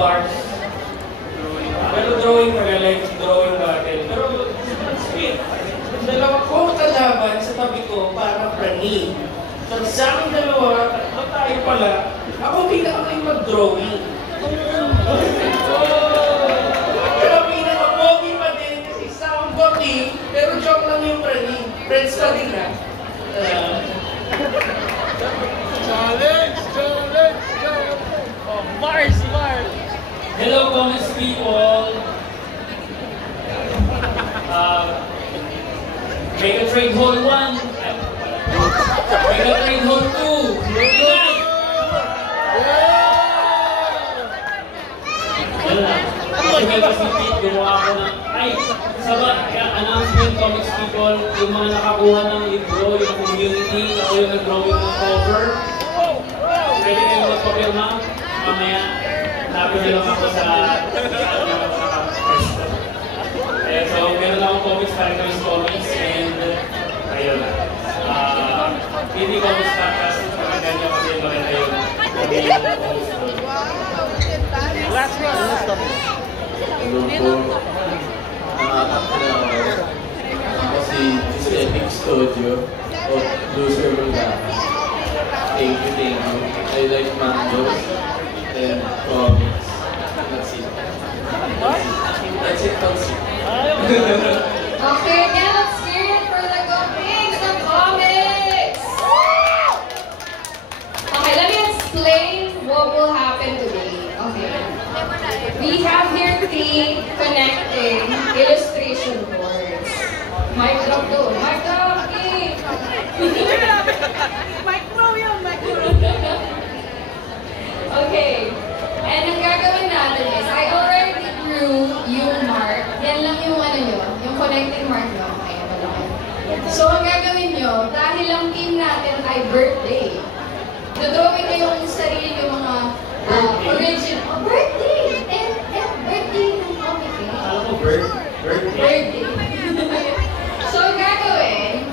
bars. Pero drawing pa like drawing natin. Pero, sige, dalawa ko kalaban sa tabi ko para prani. So sa amin dalawa, tatlo tayo pala, ako pinakamaling mag-drawing. Pero pinaka-pogi pa din kasi sound pogi, pero joke lang yung prani. Friends pa din na. Challenge! Oh, Mars! Hello, comments people! Mega Trade Hall 1. Mega Trade Hall 2. Tonight! Yan lang. Kasi kasi Pete, gumawa ako ng... Ay! Announcement, comics people, yung mga nakakuha ng libro, yung community, ako yung nag-drawing ng cover. Pwede kayo magpapirma. Mamaya, napin nyo lang ako sa... So, meron akong comics para kami sa comics and ayun. Hindi comics podcast, maganda kasi maganda yun. Last one! Hello po. Ako si Epic Studio o Loser Bulgari. Thank you. I like mangoes and comics. That's it. That's it. Okay, now let's hear it for the Go-Pinks of comics! Okay, let me explain what will happen today. Okay. We have here 3 connecting illustration boards. Mic drop doon. Mic drop! Okay. And ang gagawin natin is, I already drew yung mark. Yan lang yung ano nyo, yung connecting mark nyo. Okay, malaki. So ang gagawin nyo, dahil ang team natin ay birthday, nadrawing nyo yung sarili yung mga original. Birthday! Birthday ng comic eh. Alam ko, birthday. So ang gagawin,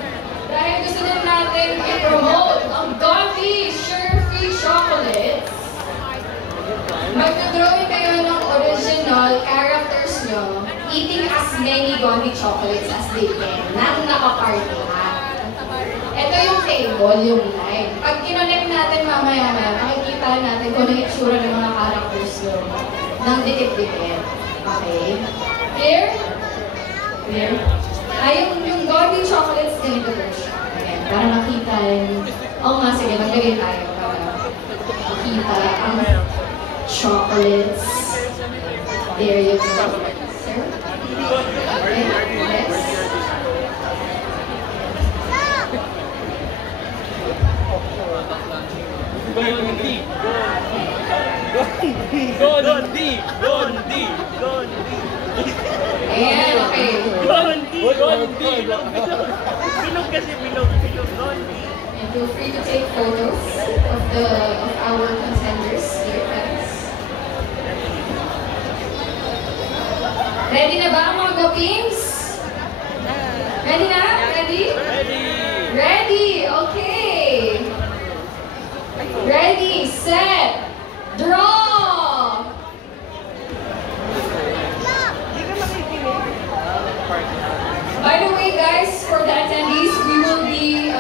dahil gusto na natin i-promote ang Gandhi Sugar-Free Chocolates, magdodrawing kayo ng original characters nyo, eating as many Gandhi chocolates as they can, nang nakaparty ha. Ito yung table, yung line. Pag kinonect natin mamaya-maya, makikita natin kung ano yung itsura ng mga characters nyo ng dikit-dikit. Okay? Clear? Clear? Yung Gandhi chocolates, ganito version. Ayan, para makita yung... Oo nga, sige, maglagay tayo para makita ang chocolates. There you go. Sir? Okay, yes. Gondi! Ayan, okay. Gondi! Bilog kasi, bilog. Gondi! And feel free to take photos of our contenders here, guys. Ready na ba mga Go-Pinks? Ready na? Ready? Ready! Okay! Ready, set, draw! By the way, guys, for the attendees, we will be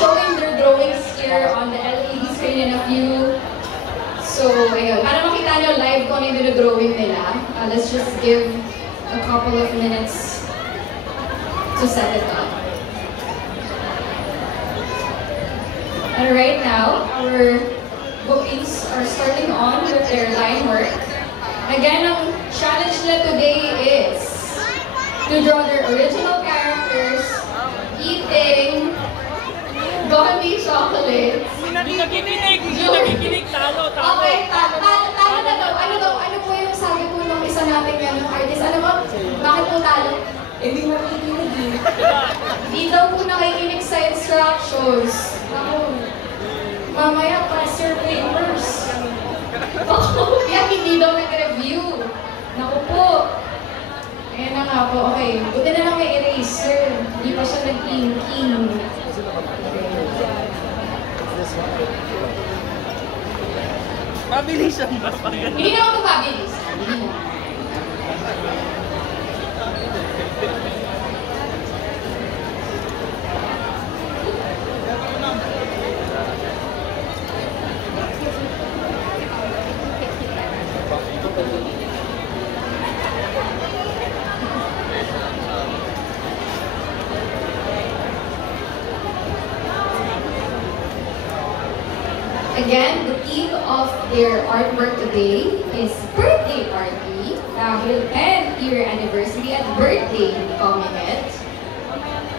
showing their drawings here on the LED screen in a few. So, ayun, para makita nyo live kung ano yung drawing nila, let's just give a couple of minutes to set it up. And right now, our Go-Pinks are starting on with their line work. Again, ang challenge nila today is to draw their original characters eating Gandhi chocolates. Hindi nakikinig, talo. Okay, talo na daw. Ano po yung sabi po ng isa nating artist? Ano ba? Bakit po talo? Hindi nakikinig eh. Di daw po nakikinig sa instructions. Ako, mamaya press your papers. Kaya hindi daw nag-review. Naku po. Ayan na nga po. Okay, buti na lang may eraser. Hindi pa siya nag-inking. Mabilisan ba pag Hindi naman mapabilis. Hindi naman. Again, the theme of their artwork today is birthday party dahil 10th year anniversary at birthday ni Comiket.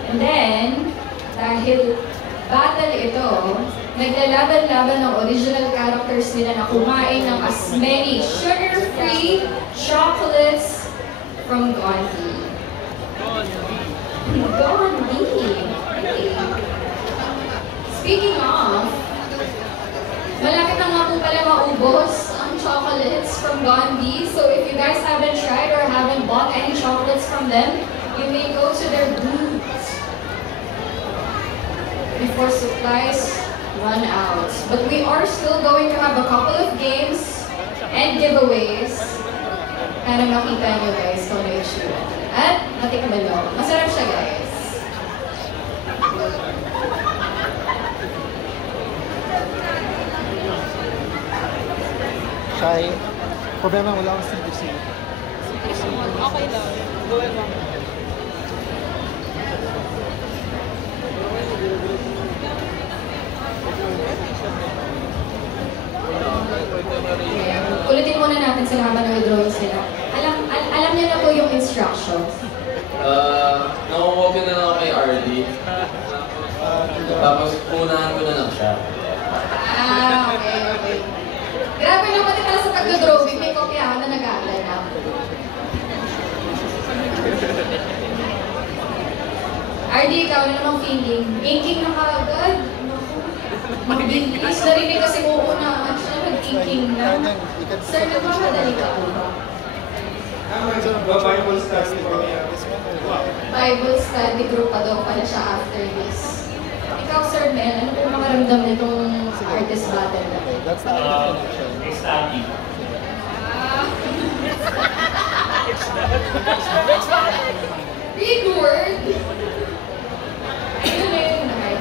And then, dahil battle ito, naglalaban-laban ng original characters nila na kumain ng as many sugar-free chocolates from Gandhi. Gandhi! Okay. Speaking of, malapit na nga po pala maubos ang chocolates from Gandhi. So if you guys haven't tried or haven't bought any chocolates from them, you may go to their booths before supplies run out. But we are still going to have a couple of games and giveaways para makita nyo guys kung ano yung issue. At matikman nyo. Masarap siya guys. Shy. Problema wala akong CBC. Okay lang. Ulitin muna natin sila habang nag-drawing sila. Alam niyo na po yung instructions. Nakukopya na lang ako kay RD. Tapos unahan ko na lang siya. Okay. Grabe na pati pala sa pag-drawing, may kopyahan na nag-aalala na. RD, ikaw na namang feeling. Inking na kaagad. Mabilis na rin kasi uunahan siya, nag-inking na. Sir, nagmamadali ka po ba? Bible study for me. Bible study group pa daw pala siya after this. Ikaw, Sir Mel, ano po makaramdam nitong artist battle na? That's the connection. Ecstatic. Big word! Ano na yun? Okay.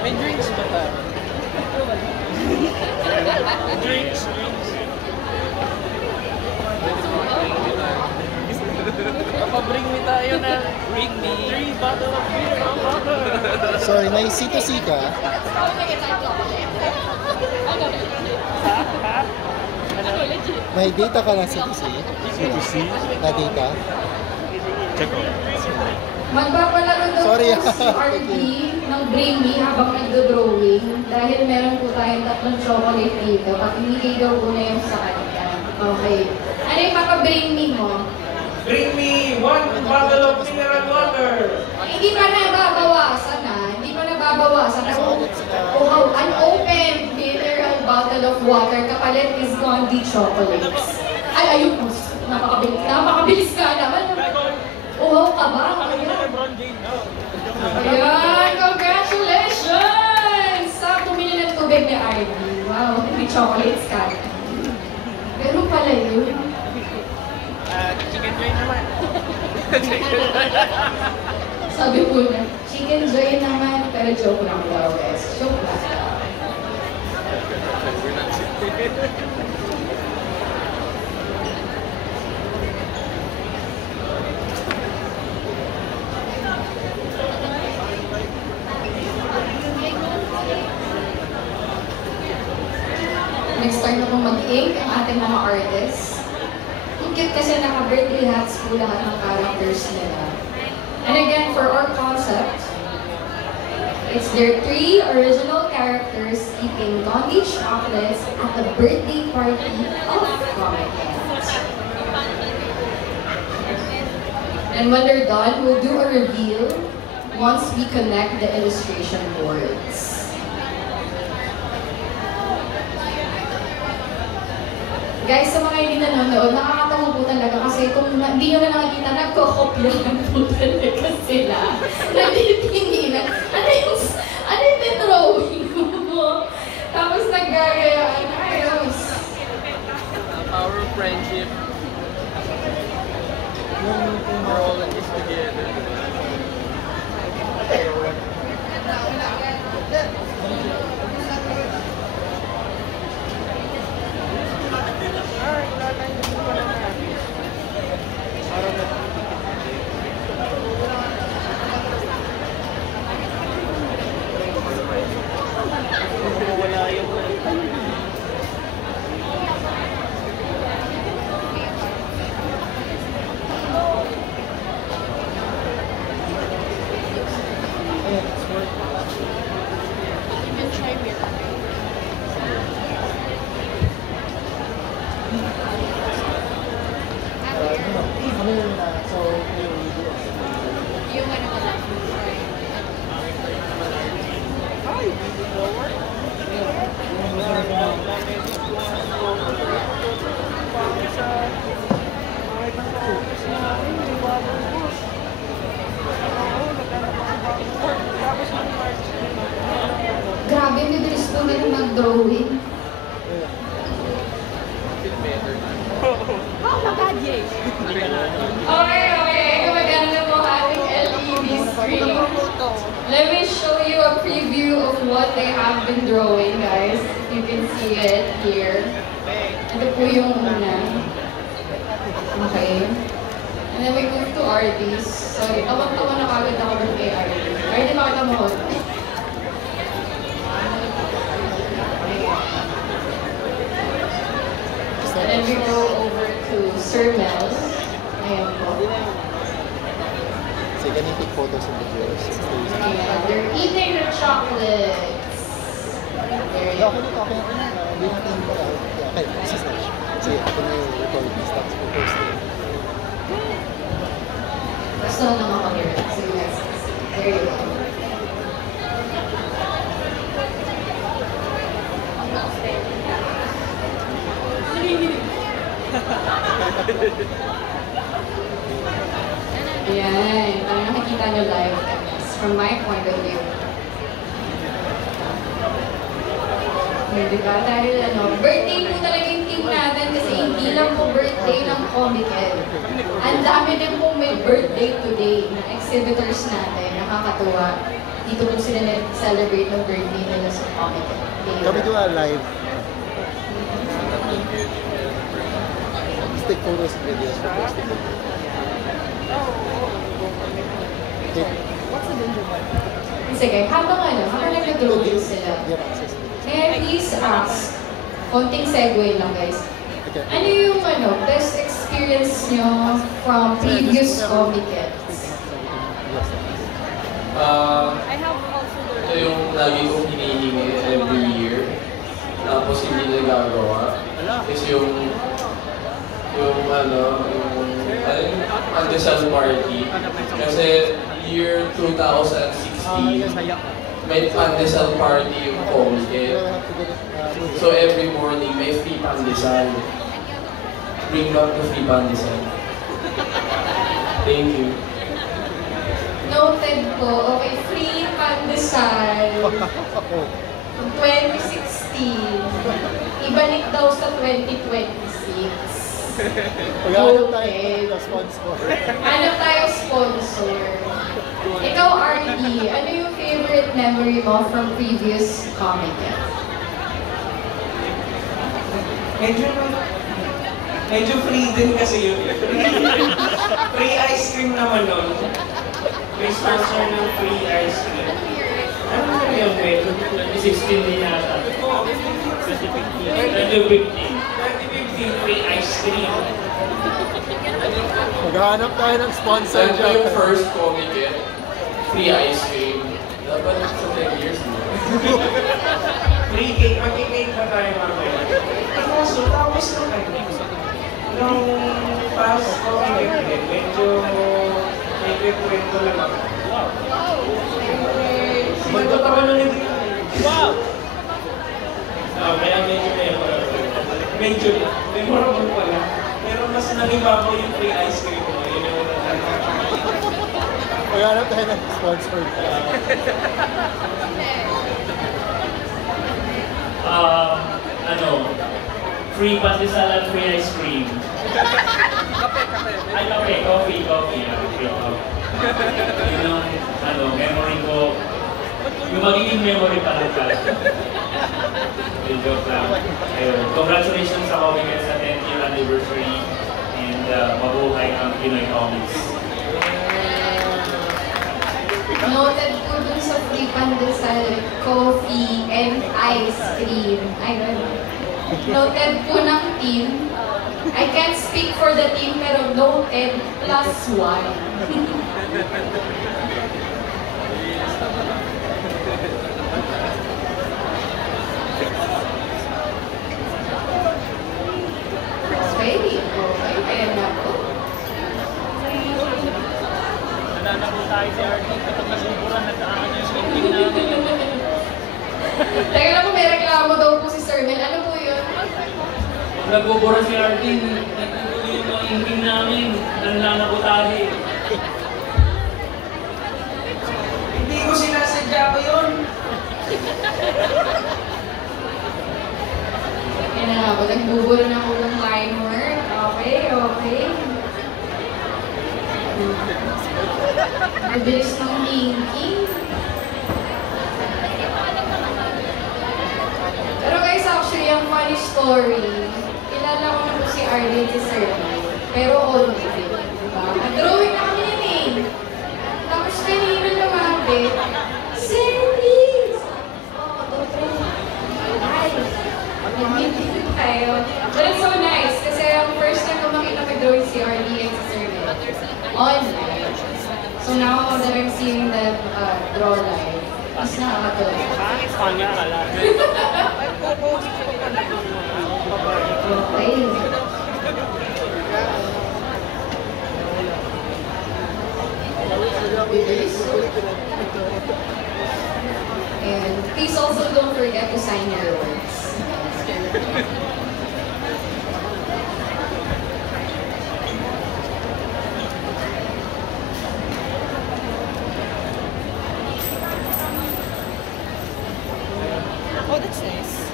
May drinks ba tayo? Drinks. Kapabring me tayo na bring me 3 bottle of beer. Sorry, may C2C ka? May data ka ng C2C? C2C? Na data? Check out. Magpapalaro daw Sorry, po si RD ng Bring Me habang nagdo-drawing dahil meron po tayong 3 chocolate dito at ibigay daw po na yung sa kanya. Okay. Ano yung papabring me mo? Bring me 1 bottle of mineral water. Hindi pa nababawasan Hindi pa nababawasan. Uhaw, unopened mineral bottle of water kapalit is Gandhi chocolates. Ay, ayun po. Napakabilis ka naman. Uhaw ka ba? Ayan, congratulations! Sa pumili ng tubig ni RD. Wow, may chocolates ka. Pero pala yun. Chicken joy naman. Sabi po na, chicken joy naman, pero joke lang daw guys. Joke lang. Nag-start na pong mag-ink ang ating mga artists. Ang cute kasi naka-birthday hats po lahat ng characters nila. And again, for our concept, it's their 3 original characters eating Gandhi chocolates at the birthday party of Comiket. And when they're done, we'll do a reveal once we connect the illustration boards. Guys, sa mga hindi nanonood, nakakatawa po talaga kasi kung hindi nyo na nakakita, nagkokopyahan po talaga sila. Nagtitinginan. Ano yung drawing mo? Tapos naggagayaan. Ayos. Our friendship. We're all in this together. Grabe, may bilis po na mag-drawing. Oh my God, yay! Okay. Gumagana na po ating LED screen. Let me show you a preview of what they have been drawing, guys. You can see it here. Ito po yung una. Okay. And then we move to Artie's. Sorry, tawag-tawa na kagad ako dun kay Artie. Artie, makita mo ko. And then we go over to Sir Mel. Ayan po. So you can take photos and videos. Ayan, they're eating their chocolates. There you Okay, go. hindi natin para. Okay, this is nice. Sige, ako na yung recording stocks for posting. Gusto na naman ako here. So you guys can see. There you go. Ayan, parang nakikita nyo live, guys, from my point of view. Diba? Dahil birthday po talaga yung team natin kasi hindi lang po birthday ng Comic-Con. Ang dami din po may birthday today na exhibitors natin. Nakakatuwa. Dito po sila na-celebrate ng birthday nila sa Comic-Con. Kami do a live. Let's take photos and videos for posting. Okay. Sige, habang nag-drawing sila. You have access to it. May I please ask, konting segue lang guys. Okay. Ano yung best experience nyo from previous Comic-Cons? I have also Ito yung lagi kong hinihingi every year. Tapos hindi nagagawa. Is yung pandesal party. Kasi year 2016, may pandesal party yung Comic-Con. So every morning, may free pandesal. Bring back the free pandesal. Thank you. Noted po. Okay, free pandesal. 2016. Ibalik daw sa 2026. Pag-aanap tayo ng sponsor. Hanap tayo sponsor. Ikaw, Artie, ano yung favorite memory mo from previous Comic-Con? Medyo free din kasi yun. Free ice cream naman nun. May sponsor ng free ice cream. Ano na yun, May? 2016 din yata. 2015. 2015 free ice cream. Maghanap tayo ng sponsor Ito dyan. yung first Comic-Con. Free ice cream. Dapat sa 10 years mo. Free cake. Mag-cake ba tayo mamaya? Kaso, tapos na kayo. Nung past Comic-Con, medyo may kwento lang ako. Sinagot ako nun yung wow! Kaya medyo memorable pala. Pero mas nangibabaw yung free ice cream mo. Yun yung Kaya na tayo ng sponsor. Free pandesal, free ice cream. Kape. Ay, coffee. Free coffee. Yun yung, memory ko. Yung magiging memory pa lang pala. Yung joke lang. Ayun. Congratulations sa Comic sa 10th year anniversary and mabuhay ang Pinoy Comics. Noted po dun sa free pandesal, coffee, and ice cream. Ay, noted po ng team. I can't speak for the team, pero noted +1. Okay, kaya na po. Nananabo tayo si RD kapag nasuburan na daan yung ending namin. Teka lang po, may reklamo daw po si Sir Mel. Ano po yun? Nagbubura si Artin, nagtutuloy yung mga ingking namin, nananabo tayo. Hindi ko sinasadya ko yun. Yan na nga po, nagbuburo na ako ng line work. Okay. Mabilis ng inking. Pero guys, actually, ang funny story, kilala ko na po si Arlene si Sir Mel. Pero all of it, diba? Nag-drawing na kami yun eh. Tapos kanina lumapit, Sir Liz! Ay! Nag-meeting tayo. But it's so nice kasi ang first time ko makita mag-drawing si Arlene and si Sir Mel. Online. So now that I'm seeing them draw live, mas nakakatuwa. Pangit pa niya pala. Okay. And please also don't forget to sign your words. Oh, that's nice.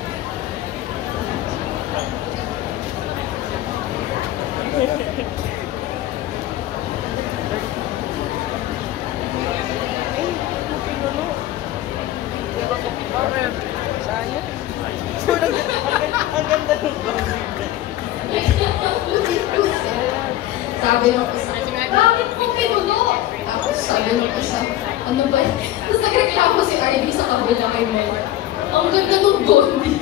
Sabi ng isa, bakit mo pinuno? Tapos sabi ng isa, ano ba? Tapos nagreklamo si RD sa kabila kay Mel. Ang ganda ng bonding.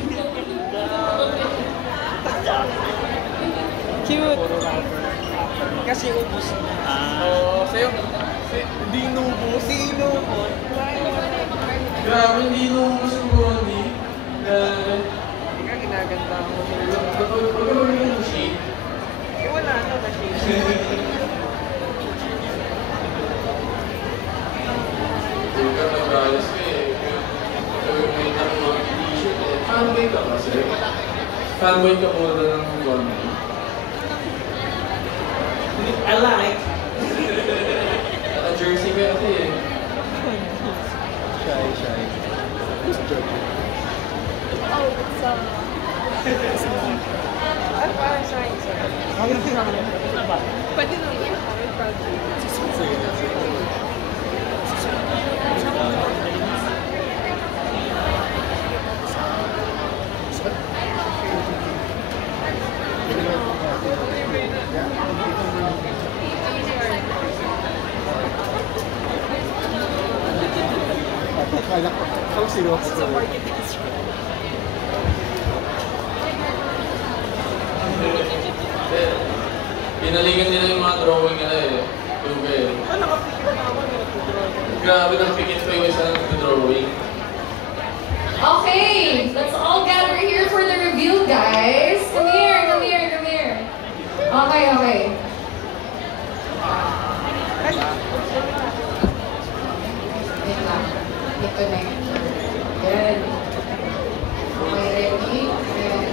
Cute. Kasi ubus na. Oo, sa'yo. Hindi inubos. Hindi inubos. Grabe, hindi inubos yung Bonnie. Hindi ka ginaganda mo. Huwag ka magiging yung shade. Eh, wala na kasi. Huwag ka nag-ayos ka eh. May mga t-shirt eh. Fanboy ka kasi. Fanboy ka muna ng Bonnie. I like. Naka-jersey ka kasi eh. Shy. Just joking. Oh, it's Ano parang science? pwede na yun. Sige. Akala ko si Rox. Pinaligan nila yung mga drawing nila eh. Grabe ng pikit pa yung isa ng drawing. Okay, let's all gather here for the reveal, guys. Come here. Okay. Wait lang. Ito na yun. Yan. Okay, ready? Yan.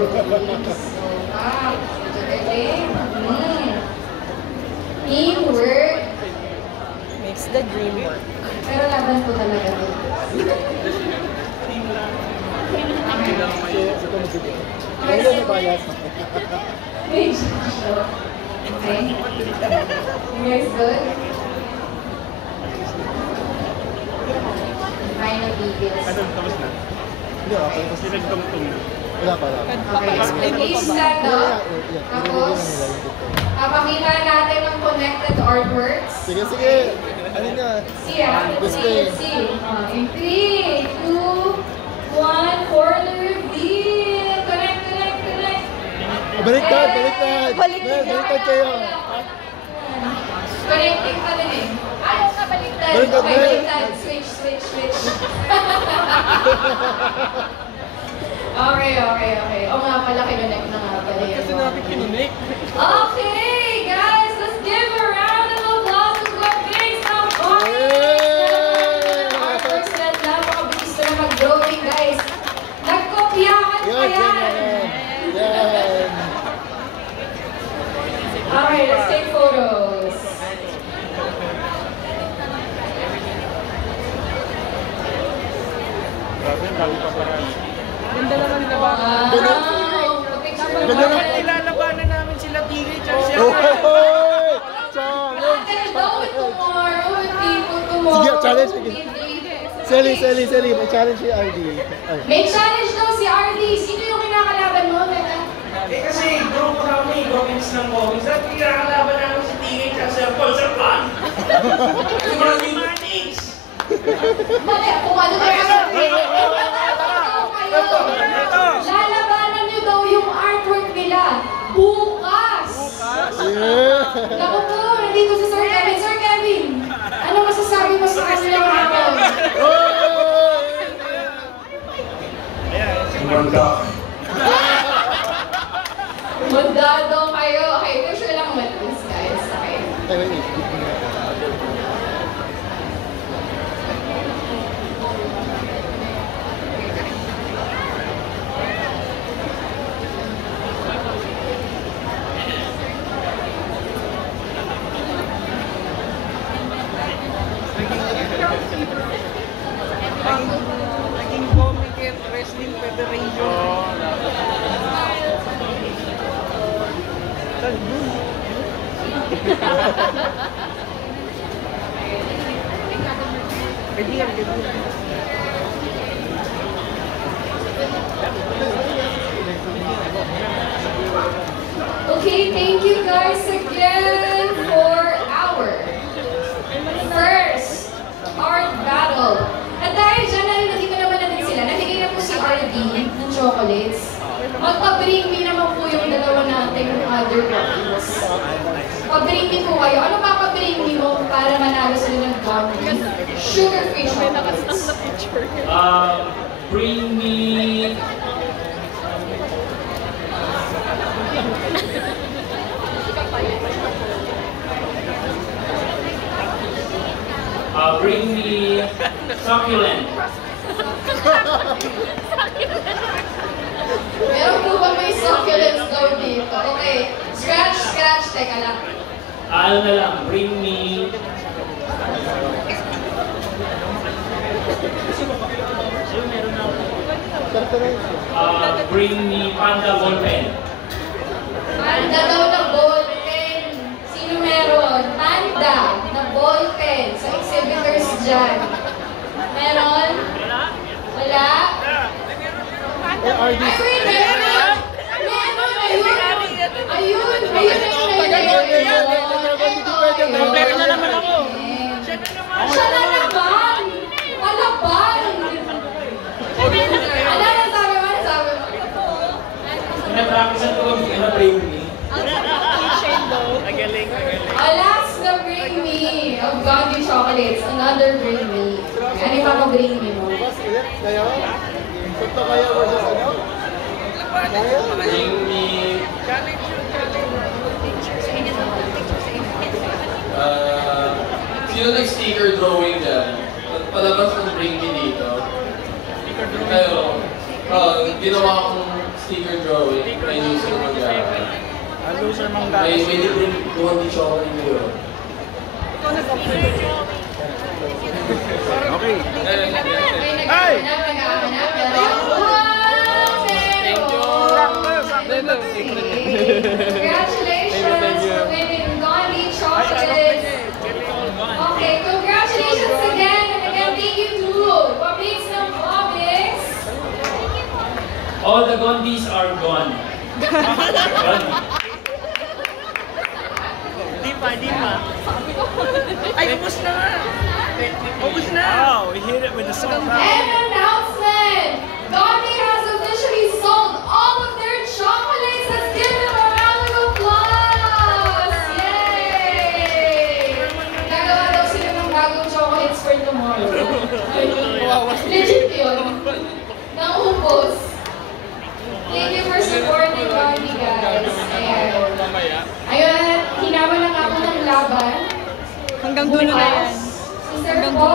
Ah, galing. Teamwork. Makes the dream work. Pero laban po talaga dito. Kaya na bias. Wait, okay. You guys good? Final details. Hindi, okay. Wala pa lang. Okay, please stand up. Tapos, papakita natin ang connected artworks. Sige, sige. Ano nga? See, see. In 3, 2, 1, for the reveal. Connect. Baliktad, baliktad. Baliktad kayo. Connecting pa din eh. Ayaw ka baliktad. Baliktad, Okay, baliktad. baliktad. Switch. Okay. O nga pala, kinunik na nga pala yun. Kasi natin kinunik. Okay, guys, let's give a round of applause to what makes them fun. Artworks na napakabilis na mag-drawing, guys. Nagkopyahan pa yan. Yan. Okay, let's take photos. Ganda naman na ba? Ganda na. Ilalabanan namin sila Tigay tsaka siya. Oy! Challenge! Sige, challenge. Sige. Selly. May challenge si RD. Ay. May challenge daw si RD. Sino yung kinakalaban mo? Eh kasi group kami, comments ng comments. At kinakalaban namin si Tingin at Sir Paul. Sir Paul! Yung Martins! Mali, kung ano ba yung lalabanan nyo daw yung artwork nila. Bukas! Yeah! Naku po, nandito si Sir Kevin. Sir Kevin, ano masasabi mo sa kanila hapon? Mandado kayo. Okay, picture lang matis, guys. Okay. Ay, wait. Naging Comiket Wrestling Federation. Okay, thank you guys again for our first art battle. At dahil dyan, nandito naman natin sila. Nabigay na po si RD ng chocolates. Magpa-bring me naman po yung dalawa nating other puppies. Pa-bring me po kayo. Ano pa-bring me mo para manalo sila ng gummy? Sugar-free chocolates. Bring me... bring me succulent. Meron po ba may succulents daw dito? Okay, scratch. Teka lang. Ano na lang, bring me... bring me panda ball pen. Panda daw na ball pen. Sino meron? Panda na ball pen sa exhibitors dyan. Meron? Wala? Ay, wait, meron! Ayun! Pero na naman ako. Siya na naman! Palaban! Ano sabi mo? Pinapracticean ko kung bring me. Magaling. Last na bring me of Gandhi chocolates. Another bring me. Ano yung papabring me mo? Kayo? Punta kayo versus ano? Bring me... sino nag-sticker drawing dyan? Palabas ng bring me dito. Pero, ginawa akong sticker drawing, may loser mag-aaral. Loser mangga. May libreng Gondi chocolate yun. Okay. Ay! Naghahanap. Congratulations for winning Gandhi chocolates. Okay, congratulations again. And again, thank you to Comics ng Comics. All the Gondis are gone. Gondi. Di pa. Ay, ubus na nga. Ubus na. Oh, we hit it with the song. And announcement! Gandhi has officially sold all of their chocolates. Let's give them a round of applause! Yay! Nagawa daw sila ng bagong chocolates for tomorrow. Legit yun. Naubos. Thank you for supporting Gandhi, guys. Ayun, hinawa na nga po ng laban. Hanggang dulo na yan. Si Sir Paul